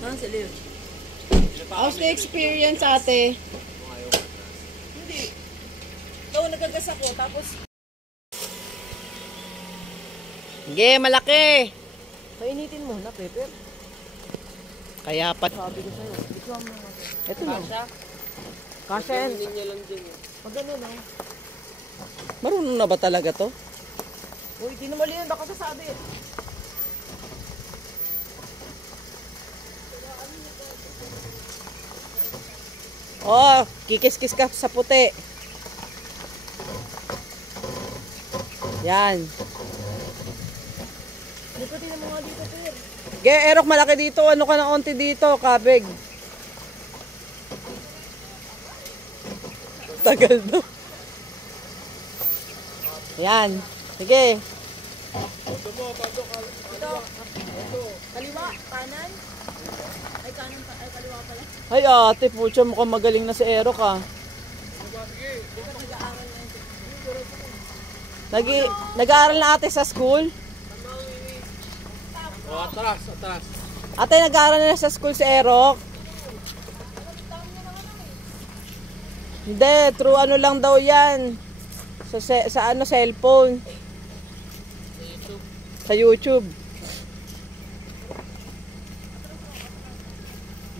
Ha, sila yun. How's the experience, ate? Hindi. Daw, nagagas ako, tapos... Sige, malaki. Painitin mo na, Pepper. Kaya pa. Sabi ko sa'yo, ikaw mo natin. Ito na. Kasha? Kasha yan. Niya lang din. Pag gano'n, no? Marunong na ba talaga to? Uy, di na mali yan, baka sasabi. Oh, kikis-kis ka sa puti. Yan. Lipatin mo nga dito, Pepper. Ge, Erok, malaki dito. Ano ka ng onti dito, kabig? Tagal do. Yan. Sige. Ito. Kaliwa, kanan. Ay, kanan pa. Ay, kaliwa pala. Ay, ate, pucha, mukhang magaling na si Erok, ah. Nag-aaral na ate sa school? Oh, atras, atras. Ate, nag-aaral na sa school si Erok? Hindi, true ano lang daw yan. Sa ano, cellphone. Sa YouTube.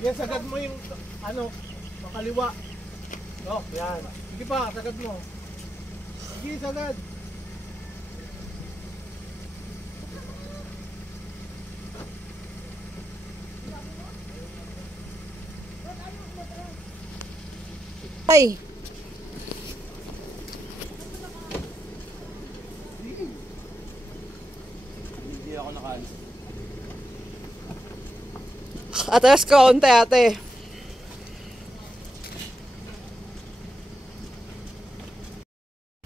Yan, sagad mo yung, ano, makaliwa. Oh, yan. Sige pa, sagad mo. Sige, sagad. Ay. Hindi ako nakaalis. Atras ka onte, ate.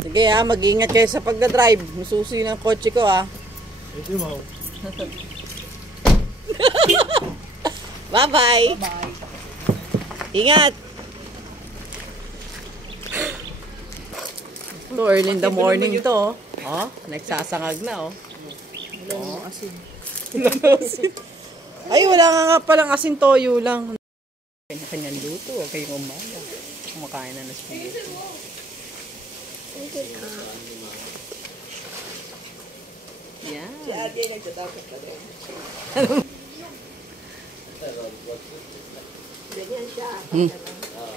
Sige ha, mag-ingat kayo sa pagdadrive. Masusi ng kotse ko ha. Ito mo. Bye-bye. Bye. Ingat. To early in the morning to. Oh, nagsasangag na oh. Wala namang asin. Ay, wala nga palang asin, toyo lang. Kanya-kanyang luto. Huwag kayong umaga. Kumakain na ng spaghetti. Yan. Si RJ nagtatapos ka doon. Ganyan siya.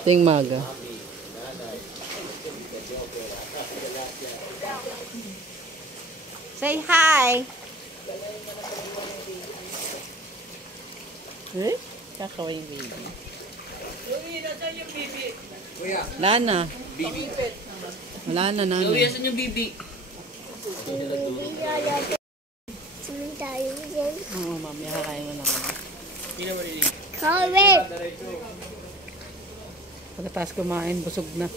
Ting maga. Say hi. Eh? Kakaway yung baby. Wala na. Bibi. Wala na, nanay. Asan yung bibi? Sumin tayo dyan. Oo, mamaya kakain mo na kami. Hindi na marinig. Comment! Pagkatapos kumain, busog na.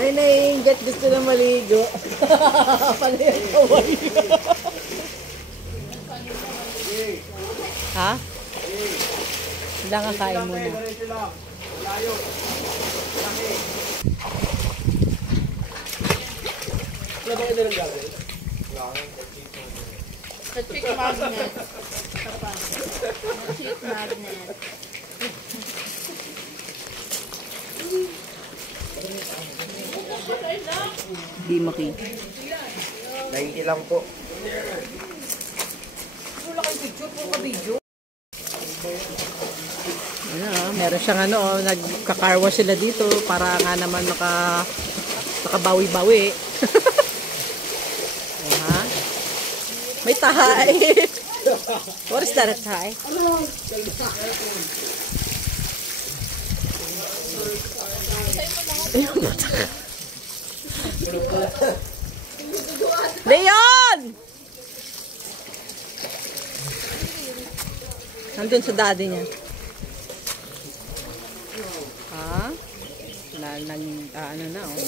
Ay, naiingat. Gusto na maligo. Pala yung kaway. Ha? Wala nga kain muna. Diretso lang. Layo. Laki. Wala ba kayo ng gagawin? Sa chick magnet. Chick magnet. Di makita. Naingi lang po. Wala kayong picture, puro ka-video. Ano, meron siyang ano, nagkakarwa sila dito para nga naman makabawi-bawi. Ha? May tahay. What is that, a tahay? Leon! Nandun sa daddy niya. Ha? Ano na, oh.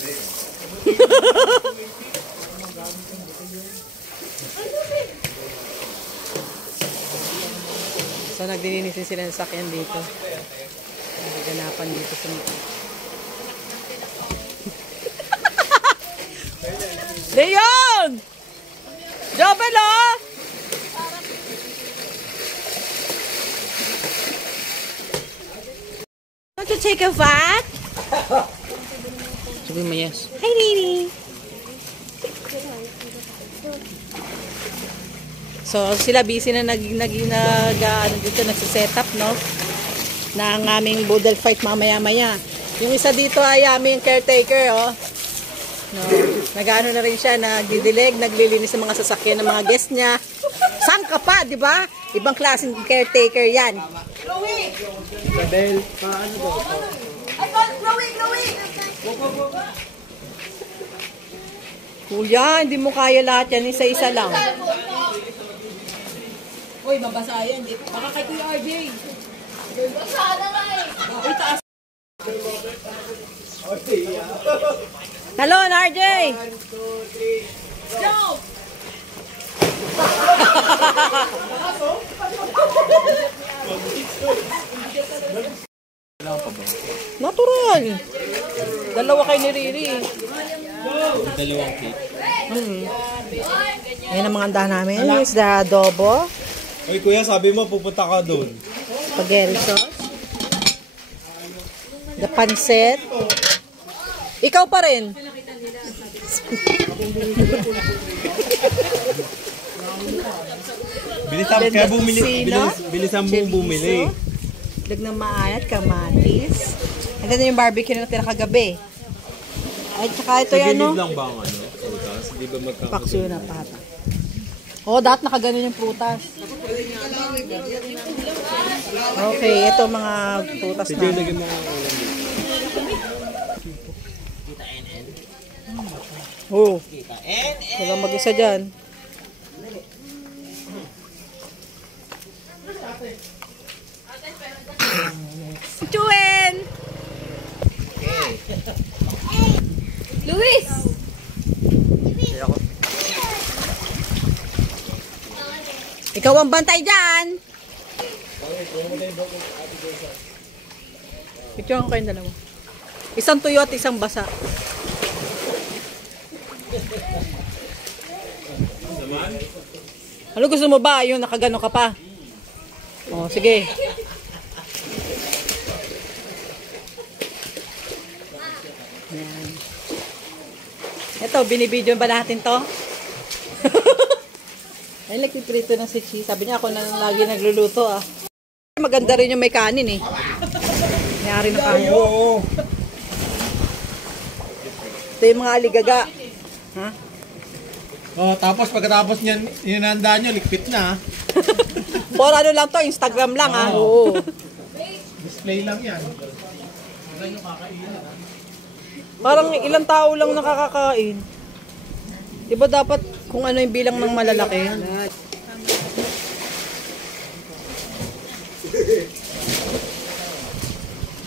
So, nagdilinisin sila ng sakyan dito. Naganapan dito sa Leon! Jobel, oh! to take a bath? Sabi mo yes. Hi, Nini. So, sila busy na dito, nagsiset-up, no? Na ang aming boodle fight mamaya-maya. Yung isa dito ay aming caretaker, oh. No, nag-ano na rin siya, nagdidilig, naglilinis ng mga sasakyan ng mga guest niya. Saan ka pa, di ba? Ibang klaseng caretaker yan. Chloe! Isabel, paano ba? Ay, Chloe! Kuya, hindi mo kaya lahat yan, isa-isa lang. Uy, mabasa yan. Baka kay Kuya RJ. Basa na lang eh. Uy, taas. Talon, RJ! 1, 2, 3. Go! Natural. Dalawa kay ni Riri. Dalawang cake. Yan ang mga andahan namin. Is the adobo, Ay kuya, sabi mo pupunta ka doon. spaghetti sauce, the pancit. Ikaw pa rin. Bilisan, kaya bilisan mong bumili. Lag ng maalat, kamatis. Ito na yung barbecue na natira kagabi. At saka ito yan, no? lang ba ang ano? Prutas? Di ba Paksiyo na pata. Oo, dapat nakaganon yung prutas. Okay, ito mga prutas Sige, na. lagyan mo ang ulam dito. Oo. Wala mag-isa dyan. Chuen! Luis! Ikaw ang bantay dyan! Picture ko kayong dalawa. Isang tuyo at isang basa. Ano gusto mo ba? Yung nakagano ka pa? Oh, sige. Yan. Ito, binibidyo ba natin to? Ay, nagpiprito na si Chi. Sabi niya ako na lagi nagluluto ah. Maganda rin yung may kanin eh. Nangyari na kanin. Oo. Ito yung mga aligaga. Ha? Oh, tapos pagkatapos niyan, inanda nyo, likpit na. For ano lang to, Instagram lang ah. Oo. Display lang yan. Parang ilang tao lang nakakakain. Diba dapat kung ano yung bilang ng malalaki?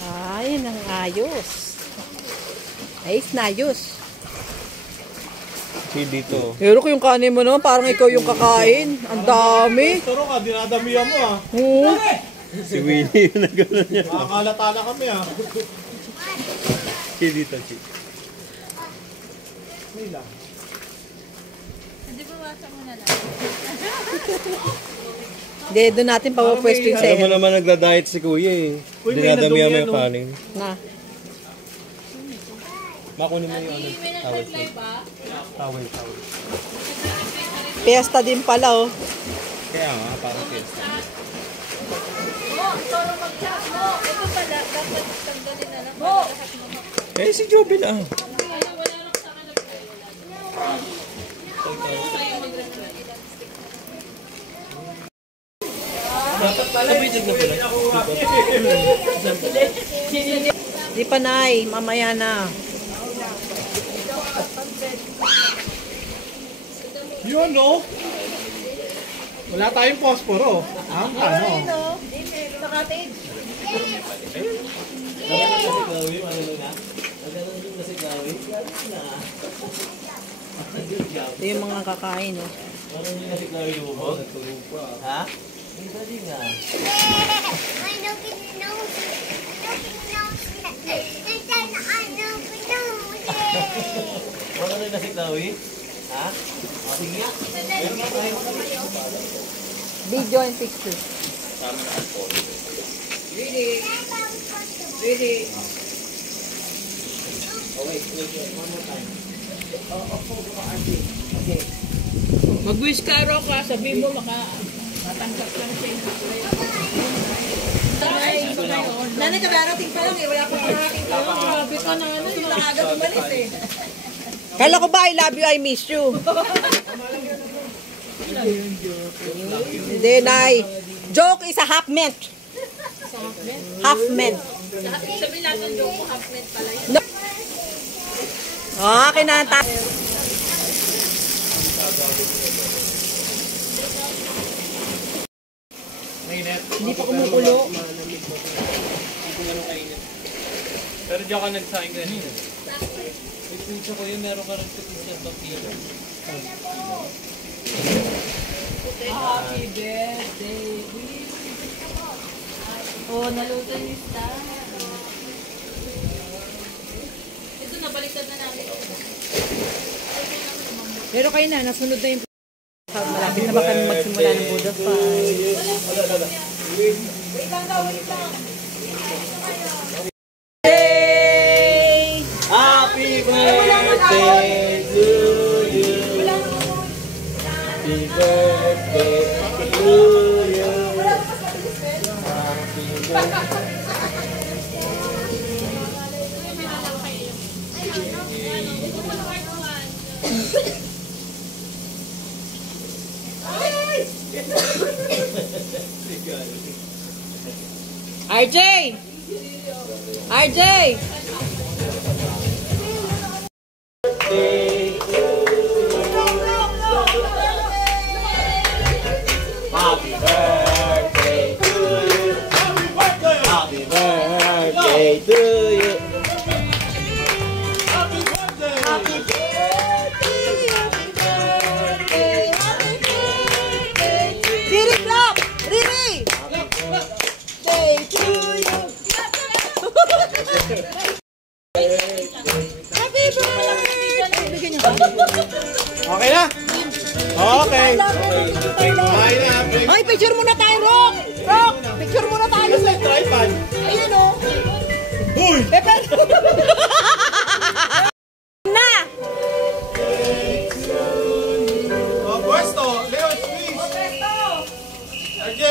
Ay, nang ayos. Ayos na ayos. Okay, dito. Pero kung yung kanin mo naman, parang ikaw yung kakain. Ang dami. Turo ka, dinadamihan mo ah. Oo. Si Winnie yung nagano niya. Nakakalata na kami ah. Okay, dito, Chi. May lang. Hindi, doon natin papapwesto yung Alam mo sa'yo. naman nagda-diet si Kuya eh. Uy, may Dinadamihan mo nadumi yung yan, kanin. Na. Makunin mo yung ano. Towel. Towel. Fiesta din pala oh. Kaya nga, parang fiesta. Ito pala, dapat tanggalin na lang. Lahat mo. Eh, si Joby na. Di pa nay, mamaya na. Yun, no? Wala tayong posporo. Ang ano? Sa cottage. Ito yung mga kakain oh. Ha? Wala na yung nasiglawi? Ha? Sige nga. Video and picture. Really? Mag-wish ka, Roka. Sabihin mo, matanggap lang siya yung nanay ka darating pa lang eh. Wala pa darating pa lang. Grabe ka na. Yung nakagad umalis eh. Kala ko ba I love you, I miss you? Hindi, Nay. Joke is a half meant. Half meant. Sabihin natin yung half net pala yun. No. Oh, kinanta. Hindi pa kumukulo. Pero diyan ka nagsaing kanina. May pizza ko yun, meron ka rin pizza sa kilo. Happy birthday. Oh, naluto ni Star. Ito, nabaliktad na namin. Pero kayo na, nasunod na yung malapit na ba kami magsimula ng Buddha Fight? Wait lang daw, wait lang. Hey! Happy birthday to you. Happy birthday to you. Happy birthday. RJ! RJ! Happy birthday to you. Happy birthday to you. Happy birthday. Happy Riri, clap! Riri! Day to you! Happy birthday! Bigyan niyo. Okay na? Okay. Bye na. Ay, picture muna tayo, Rock! Rock! Picture muna tayo. Tripod. Ayan o. Uy! Na! Oh, Puesto. Leo, please. RJ.